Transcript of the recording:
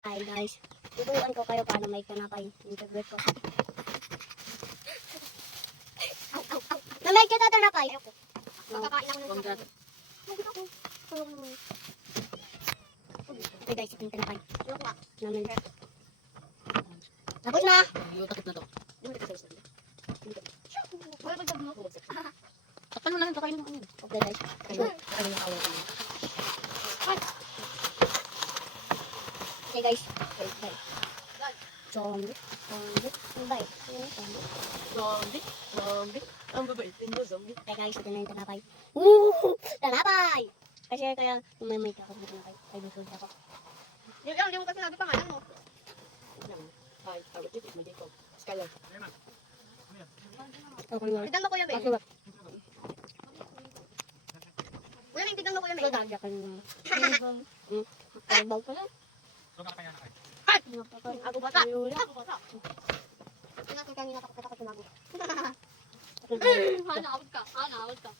Hi guys, tuturuan ko kayo paano may kanapay. Integrate ko. Na may kita tanapay. Magkakain ako ng kanapay. Okay guys, ito yung tanapay. Namin. Tapos na! Yung takip na to. Takpan mo na lang, pakain mo. Okay guys. Ano yung awa ko? Okay guys. Zombie. Zombie. Zombie. Zombie. Ang babaitin mo, zombie. Okay guys, ito na yung tanapay. Woo! Tanapay! Kasi kaya umamay ka ako ng tanapay. Ay, busog ako. Hindi mo kasi sinabi pangalan mo. Ay, tawag dito, may dito. Skylar. Okay nga. Tignan mo Kuya May. Kasi ba? Kuya May, tignan mo Kuya May. Ito dagdag ka nyo. Kalbaw ka lang. Ako bata. Ako bata. Tingnan ko kanina takot sumagot. Okay. Hanawad ka.